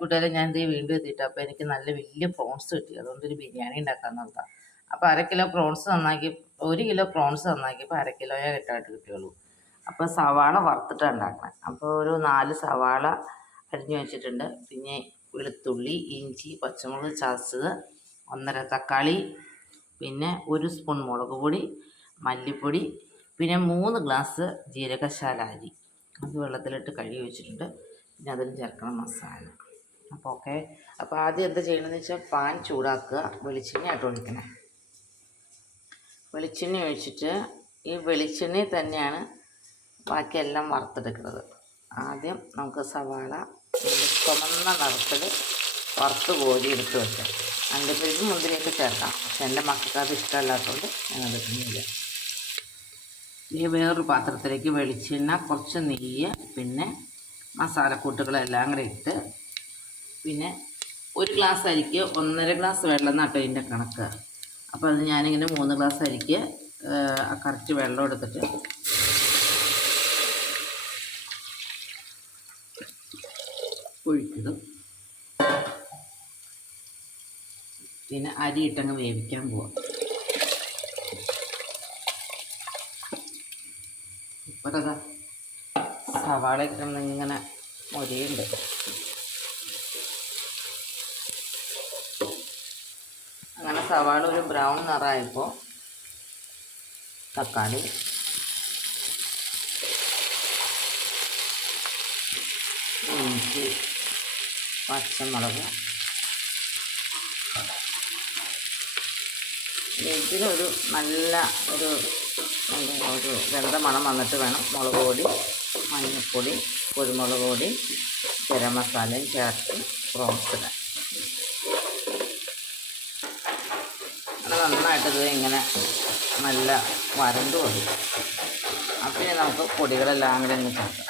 കൂട്ടുകാരെ, ഞാൻ ഇത് വീണ്ടും എത്തിയിട്ട് അപ്പോൾ എനിക്ക് നല്ല വലിയ പ്രോൺസ് കിട്ടി. അതുകൊണ്ടൊരു ബിരിയാണി ഉണ്ടാക്കാൻ നോക്കാം. അപ്പോൾ 1 കിലോ പ്രോൺസ് നന്നാക്കി 1 കിലോ പ്രോൺസ് നന്നാക്കിയപ്പോൾ 1/2 കിലോയെ കിട്ടാനായിട്ട് കിട്ടിയുള്ളൂ. അപ്പോൾ സവാള വറുത്തിട്ടാണ് ഉണ്ടാക്കണം. അപ്പോൾ ഒരു 4 സവാള അരിഞ്ഞു വെച്ചിട്ടുണ്ട്. പിന്നെ വെളുത്തുള്ളി, ഇഞ്ചി, പച്ചമുളക് ചതച്ചത്, 1.5 തക്കാളി, പിന്നെ 1 സ്പൂൺ മുളക് പൊടി, മല്ലിപ്പൊടി, പിന്നെ 3 ഗ്ലാസ് ജീരകശാല അരി. അത് വെള്ളത്തിലിട്ട് കഴുകി വെച്ചിട്ടുണ്ട്. പിന്നെ അതിന് ചേർക്കണം മസാല. അപ്പോൾ ഓക്കെ. അപ്പോൾ ആദ്യം എന്താ ചെയ്യണമെന്ന് വെച്ചാൽ പാൻ ചൂടാക്കുക. വെളിച്ചെണ്ണയായിട്ട് ഒഴിക്കണേ. വെളിച്ചെണ്ണ ഒഴിച്ചിട്ട് ഈ വെളിച്ചെണ്ണയിൽ തന്നെയാണ് ബാക്കിയെല്ലാം വറുത്തെടുക്കുന്നത്. ആദ്യം നമുക്ക് സവാള ചുമന്ന നിറത്തിൽ വറുത്ത് കോരി എടുത്ത് വെക്കാം. അണ്ടിപ്പരിപ്പ് മുന്തിരിയൊക്കെ ചേർക്കാം. പക്ഷെ എൻ്റെ മക്കൾക്ക് അത് ഇഷ്ടമല്ലാത്തതുകൊണ്ട് ഞാനത് ഇടുന്നില്ല. ഇനി വേറൊരു പാത്രത്തിലേക്ക് വെളിച്ചെണ്ണ, കുറച്ച് നെയ്യ്, പിന്നെ മസാലക്കൂട്ടുകളെല്ലാം കൂടെ ഇട്ട്, പിന്നെ 1 ഗ്ലാസ് അരിക്ക് 1.5 ഗ്ലാസ് വെള്ളം എന്നാട്ടോ ഇതിൻ്റെ കണക്ക്. അപ്പോൾ അത് ഞാനിങ്ങനെ 3 ഗ്ലാസ് അരിക്ക് കറക്റ്റ് വെള്ളം എടുത്തിട്ട് ഒഴിക്കണം. പിന്നെ അരി ഇട്ടങ്ങ് വേവിക്കാൻ പോവാം. ഇപ്പോൾ അതാ സവാളയൊക്കെ ഇങ്ങനെ മൊരിയുണ്ട്. അങ്ങനെ സവാള ഒരു ബ്രൗൺ നിറമായപ്പോൾ തക്കാളി, ഇഞ്ചി, പച്ചമുളക്, ഇതിലൊരു നല്ല ഒരു വെന്ത മണം വന്നിട്ട് വേണം മുളക് പൊടി, മഞ്ഞൾപ്പൊടി, കുരുമുളക് പൊടി, ഗരം മസാലയും ചേർത്ത് പ്രോൺസ് ഇടാൻ. അങ്ങനെ നന്നായിട്ടത് ഇങ്ങനെ നല്ല വരണ്ട് വരും. അപ്പോൾ നമുക്ക് പൊടികളെല്ലാം കൂടെ അങ്ങ് ചേർക്കാം.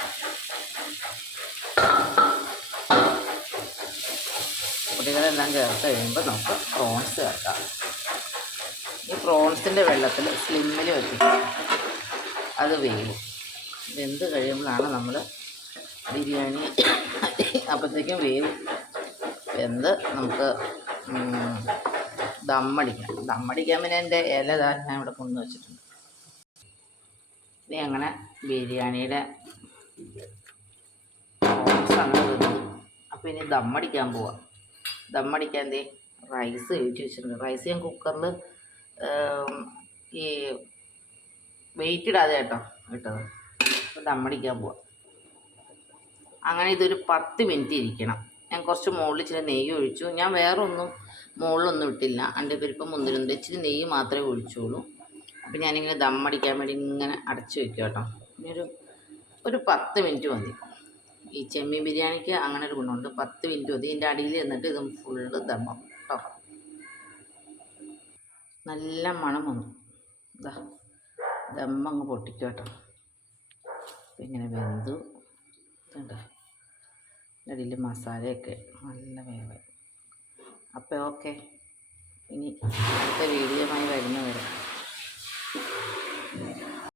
പൊടികളെല്ലാം ചേർത്ത് കഴിയുമ്പോൾ നമുക്ക് പ്രോൺസ് ചേർക്കാം. ഈ പ്രോൺസിൻ്റെ വെള്ളത്തിൽ സ്ലിമ്മിൽ വെച്ചിട്ട് അത് വേവും. വെന്ത് കഴിയുമ്പോഴാണ് നമ്മൾ ബിരിയാണി അപ്പോഴത്തേക്കും വേവും. വെന്ത് നമുക്ക് ദമ്മടിക്കാൻ പിന്നെ എൻ്റെ ഇല ഞാൻ ഇവിടെ കൊണ്ടു വെച്ചിട്ടുണ്ട്. ഇനി അങ്ങനെ ബിരിയാണിയുടെ പ്രോൺസ് അങ്ങനെ വെന്തു. അപ്പോൾ ഇനി ദമ്മടിക്കാൻ പോവാം. ദമ്മടിക്കാൻ റൈസ് വേവിച്ച് വെച്ചിട്ടുണ്ട്. റൈസ് ഞാൻ കുക്കറിൽ ഈ വെയിറ്റ് ഇടാതെ കേട്ടോ ഇട്ടത്. അപ്പോൾ ദമ്മടിക്കാൻ പോവാം. അങ്ങനെ ഇതൊരു 10 മിനിറ്റ് ഇരിക്കണം. ഞാൻ കുറച്ച് മുകളിൽ ഇച്ചിരി നെയ്യ് ഒഴിച്ചു. ഞാൻ വേറെ ഒന്നും മുകളിലൊന്നും ഇട്ടില്ല. അണ്ടിപ്പരിപ്പ് മുന്തിരിയുണ്ട്, ഇച്ചിരി നെയ്യ് മാത്രമേ ഒഴിച്ചുള്ളൂ. അപ്പോൾ ഞാനിങ്ങനെ ദമ്മടിക്കാൻ വേണ്ടി ഇങ്ങനെ അടച്ച് വയ്ക്കുക കേട്ടോ. ഇനി ഒരു 10 മിനിറ്റ് മതി. ഈ ചെമ്മീൻ ബിരിയാണിക്ക് അങ്ങനെ ഒരു ഗുണമുണ്ട്. 10 മിനിറ്റ് മതി. ഇതിൻ്റെ അടിയിൽ എന്നിട്ട് ഇത് ഫുള്ള് ദമ്മം കേട്ടോ. നല്ല മണം വന്നു. ഇതാ ദമ്മങ്ങ് പൊട്ടിക്കും കേട്ടോ. അപ്പം ഇങ്ങനെ വെന്തു കണ്ടോ. അടിയിൽ മസാലയൊക്കെ നല്ല വേവായി. അപ്പോൾ ഓക്കെ. ഇനി അടുത്ത വീഡിയോയുമായി വരുന്നവരെ